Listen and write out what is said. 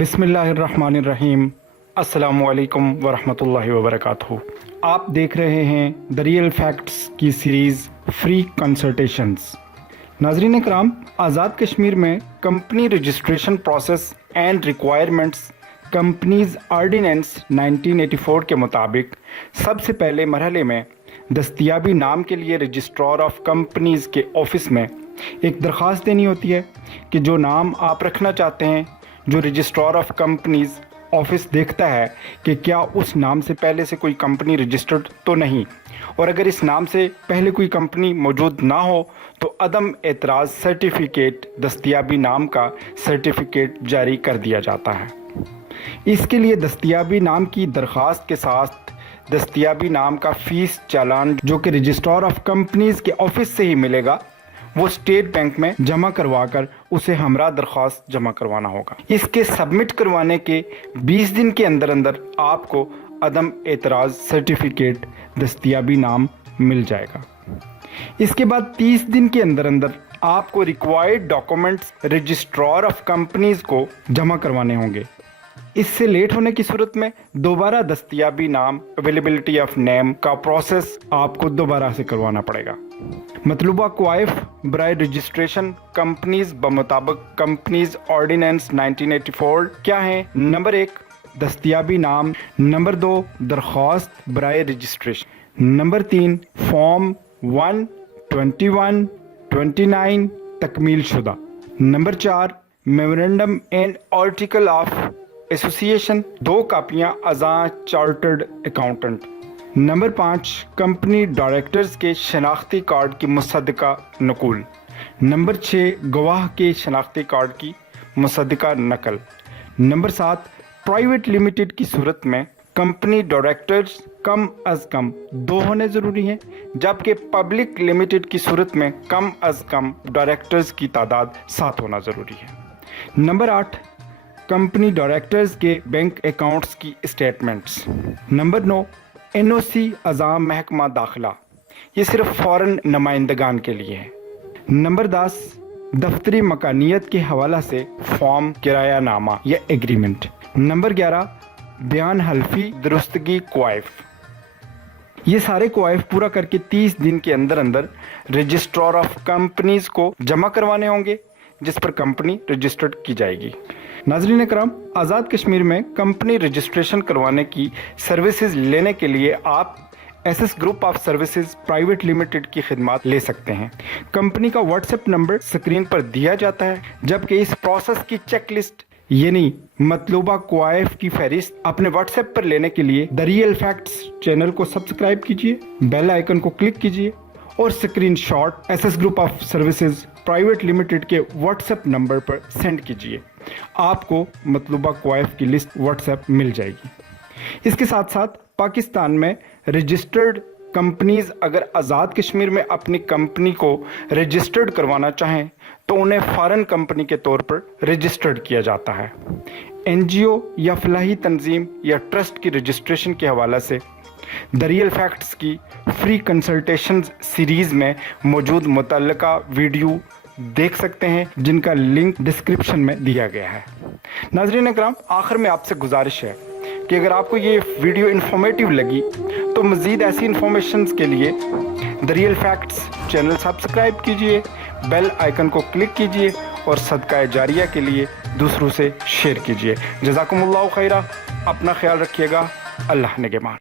बिस्मिल्लाहिर्रहमानिर्रहीम। अस्सलामुअलैकुम वरहमतुल्लाहि वबरकातुहू। आप देख रहे हैं द रियल फैक्ट्स की सीरीज़ फ्री कंसल्टेशंस। नाज़रीन इकराम, आज़ाद कश्मीर में company registration process and requirements companies ordinance 1984 के मुताबिक सबसे पहले मरहले में दस्तयाबी नाम के लिए रजिस्ट्रार ऑफ कंपनीज़ के ऑफ़िस में एक दरख्वास्त देनी होती है कि जो नाम आप रखना चाहते हैं, जो रजिस्ट्रार ऑफ कंपनीज़ ऑफिस देखता है कि क्या उस नाम से पहले से कोई कंपनी रजिस्टर्ड तो नहीं, और अगर इस नाम से पहले कोई कंपनी मौजूद ना हो तो अदम एतराज़ सर्टिफिकेट दस्तयाबी नाम का सर्टिफिकेट जारी कर दिया जाता है। इसके लिए दस्तयाबी नाम की दरख्वास्त के साथ दस्तयाबी नाम का फ़ीस चालान जो कि रजिस्ट्रार ऑफ कंपनीज़ के ऑफिस से ही मिलेगा, वो स्टेट बैंक में जमा करवा कर उसे हमरा दरख्वास्त जमा करवाना होगा। इसके सबमिट करवाने के 20 दिन के अंदर अंदर आपको अदम एतराज़ सर्टिफिकेट दस्तयाबी नाम मिल जाएगा। इसके बाद 30 दिन के अंदर अंदर आपको required documents registrar of companies को जमा करवाने होंगे। इससे लेट होने की सूरत में दोबारा दस्तयाबी नाम अवेलेबिलिटी ऑफ नेम का प्रोसेस आपको दोबारा से करवाना पड़ेगा। मतलूबा क्वाइफ बराए रजिस्ट्रेशन कंपनीज़ बमुताबिक कंपनीज़ ऑर्डिनेंस 1984 क्या है? नंबर 1 दस्तयाबी नाम, नंबर 2 दरख्वास्त बराए रजिस्ट्रेशन, नंबर 3 फॉर्म 1, 21, 29 तकमील शुदा, नंबर 4 memorandum and article of association 2 कापियाँ अज़ा चार्टर्ड अकाउंटेंट, नंबर 5 कंपनी डायरेक्टर्स के शनाख्ती कार्ड की मुसद्दका नकुल, नंबर 6 गवाह के शनाख्ती कार्ड की मुसद्दका नकल, नंबर 7 प्राइवेट लिमिटेड की सूरत में कंपनी डायरेक्टर्स कम अज़ कम 2 होने ज़रूरी हैं, जबकि पब्लिक लिमिटेड की सूरत में कम अज़ कम डायरेक्टर्स की तादाद 7 होना ज़रूरी है। नंबर 8 कंपनी डायरेक्टर्स के बैंक अकाउंट्स की स्टेटमेंट्स, नंबर 9 NOC अज़ाम महकमा दाखिला, ये सिर्फ फ़ौरन नुमाइंदगान के लिए है, नंबर 10 दफ्तरी मकानियत के हवाला से फॉर्म किराया नामा या एग्रीमेंट, नंबर 11 बयान हल्फी दुरुस्तगी क्वाइफ। ये सारे क्वाइफ पूरा करके 30 दिन के अंदर अंदर रजिस्ट्रार ऑफ कंपनीज़ को जमा करवाने होंगे, जिस पर कंपनी रजिस्टर्ड की जाएगी। नाज़रीन इकराम, आज़ाद कश्मीर में कंपनी रजिस्ट्रेशन करवाने की सर्विसेज लेने के लिए आप SS group of services private limited की खिदमत ले सकते हैं। कंपनी का व्हाट्सएप नंबर स्क्रीन पर दिया जाता है, जबकि इस प्रोसेस की चेक लिस्ट यानी मतलूबा क्वाइफ की फहरिस्त अपने व्हाट्सएप पर लेने के लिए द रियल फैक्ट्स चैनल को सब्सक्राइब कीजिए, बेल आइकन को क्लिक कीजिए और screenshot SS group of services private limited के व्हाट्सएप नंबर पर सेंड कीजिए। आपको मतलूबा क्वाइफ की लिस्ट व्हाट्सएप मिल जाएगी। इसके साथ साथ पाकिस्तान में रजिस्टर्ड कंपनीज अगर आज़ाद कश्मीर में अपनी कंपनी को रजिस्टर्ड करवाना चाहें तो उन्हें फॉरेन कंपनी के तौर पर रजिस्टर्ड किया जाता है। NGO या फलाही तंजीम या ट्रस्ट की रजिस्ट्रेशन के हवाला से द रियल फैक्ट्स की फ्री कंसल्टेशन सीरीज़ में मौजूद मुतल्लिका वीडियो देख सकते हैं, जिनका लिंक डिस्क्रिप्शन में दिया गया है। नाज़रीन इकराम, आखिर में आपसे गुजारिश है कि अगर आपको ये वीडियो इन्फॉर्मेटिव लगी तो मज़ीद ऐसी इन्फॉर्मेशन के लिए the real facts channel subscribe कीजिए, बेल आइकन को क्लिक कीजिए और सदका जारिया के लिए दूसरों से शेयर कीजिए। जज़ाकुमुल्लाहु खैरा, अपना ख्याल रखिएगा। अल्लाह निगहबान।